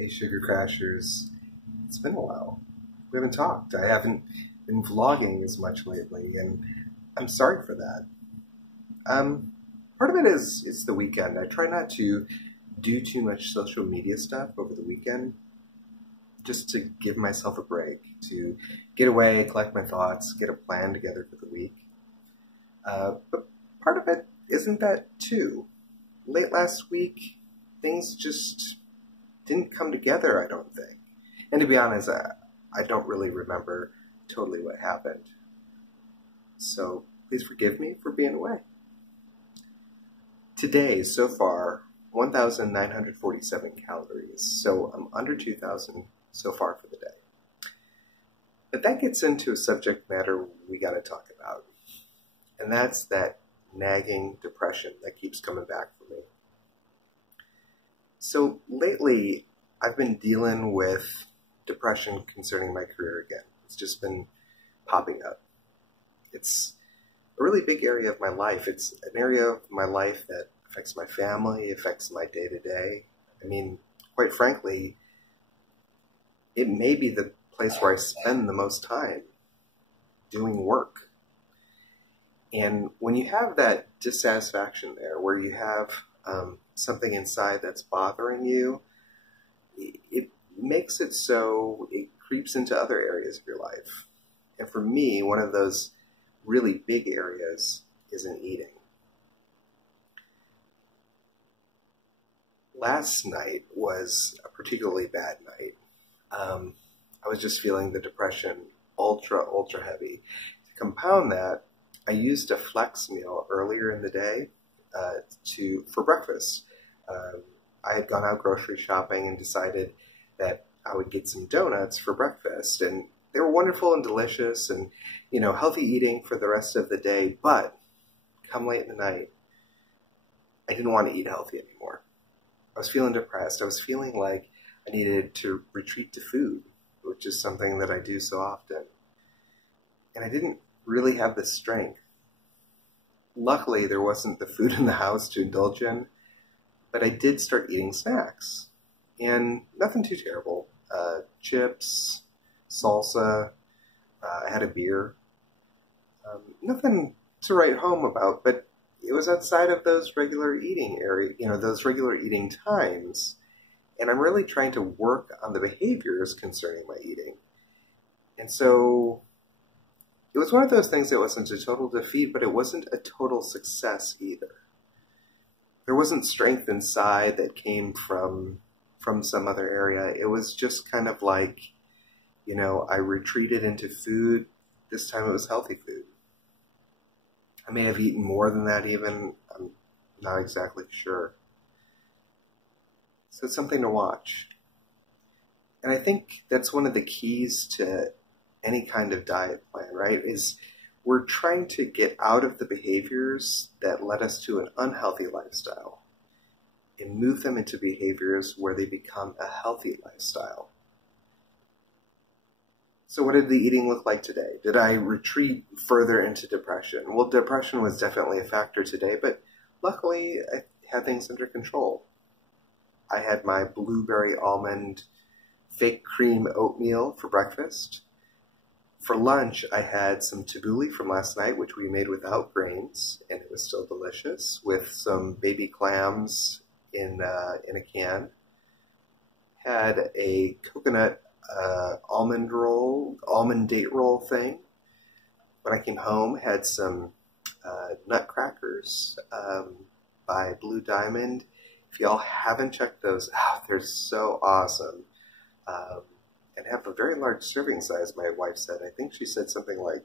Hey, Sugar Crashers. It's been a while. We haven't talked. I haven't been vlogging as much lately, and I'm sorry for that. Part of it is it's the weekend. I try not to do too much social media stuff over the weekend, just to give myself a break, to get away, collect my thoughts, get a plan together for the week. But part of it isn't that too. Late last week, things just didn't come together, I don't think. And to be honest, I don't really remember totally what happened. So please forgive me for being away. Today, so far, 1,947 calories. So I'm under 2,000 so far for the day. But that gets into a subject matter we got to talk about. And that's that nagging depression that keeps coming back for me. So lately, I've been dealing with depression concerning my career again. It's just been popping up. It's a really big area of my life. It's an area of my life that affects my family, affects my day-to-day. I mean, quite frankly, it may be the place where I spend the most time doing work. And when you have that dissatisfaction there, where you have something inside that's bothering you, it makes it so it creeps into other areas of your life. And for me, one of those really big areas is in eating. Last night was a particularly bad night. I was just feeling the depression ultra heavy. To compound that, I used a flex meal earlier in the day for breakfast. I had gone out grocery shopping and decided that I would get some donuts for breakfast, and they were wonderful and delicious and, healthy eating for the rest of the day. But come late in the night, I didn't want to eat healthy anymore. I was feeling depressed. I was feeling like I needed to retreat to food, which is something that I do so often. And I didn't really have the strength. Luckily, there wasn't the food in the house to indulge in, but I did start eating snacks. And nothing too terrible. Chips, salsa, I had a beer. Nothing to write home about, but it was outside of those regular eating those regular eating times. And I'm really trying to work on the behaviors concerning my eating. And so it was one of those things that wasn't a total defeat, but it wasn't a total success either. There wasn't strength inside that came from some other area. It was just kind of like, I retreated into food. This time it was healthy food. I may have eaten more than that even. I'm not exactly sure. So it's something to watch. And I think that's one of the keys to any kind of diet plan, right? Is we're trying to get out of the behaviors that led us to an unhealthy lifestyle and move them into behaviors where they become a healthy lifestyle. So what did the eating look like today? Did I retreat further into depression? Well, depression was definitely a factor today, but luckily I had things under control. I had my blueberry almond fake cream oatmeal for breakfast. For lunch, I had some tabbouleh from last night, which we made without grains, and it was still delicious, with some baby clams in a can. Had a coconut almond date roll thing. When I came home, had some nutcrackers by Blue Diamond. If y'all haven't checked those out, they're so awesome. And have a very large serving size, my wife said. I think she said something like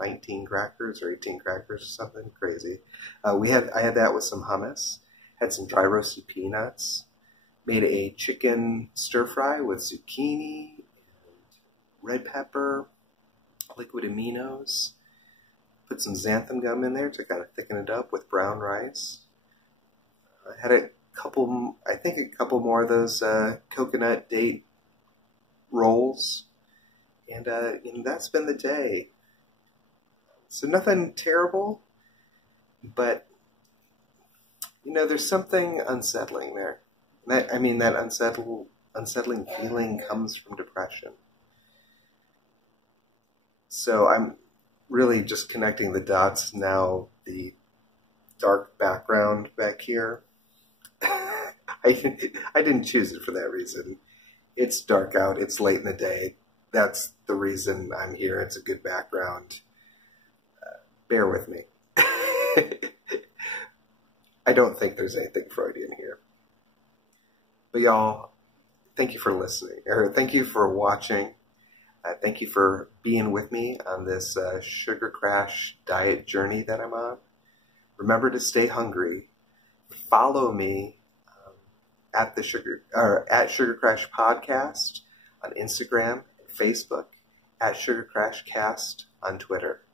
19 crackers or 18 crackers or something crazy. I had that with some hummus, had some dry roasted peanuts, made a chicken stir fry with zucchini and red pepper, liquid aminos, put some xanthan gum in there to kind of thicken it up with brown rice. I had a couple more of those coconut date rolls, and that's been the day. So nothing terrible, but there's something unsettling there. That unsettling feeling comes from depression. So I'm really just connecting the dots now. The dark background back here, I didn't choose it for that reason. It's dark out, it's late in the day. That's the reason I'm here. It's a good background. Bear with me. I don't think there's anything Freudian here. But y'all, thank you for listening, or thank you for watching. Thank you for being with me on this sugar crash diet journey that I'm on. Remember to stay hungry. Follow me at Sugar Crash Podcast on Instagram and Facebook, at Sugar Crash Cast on Twitter.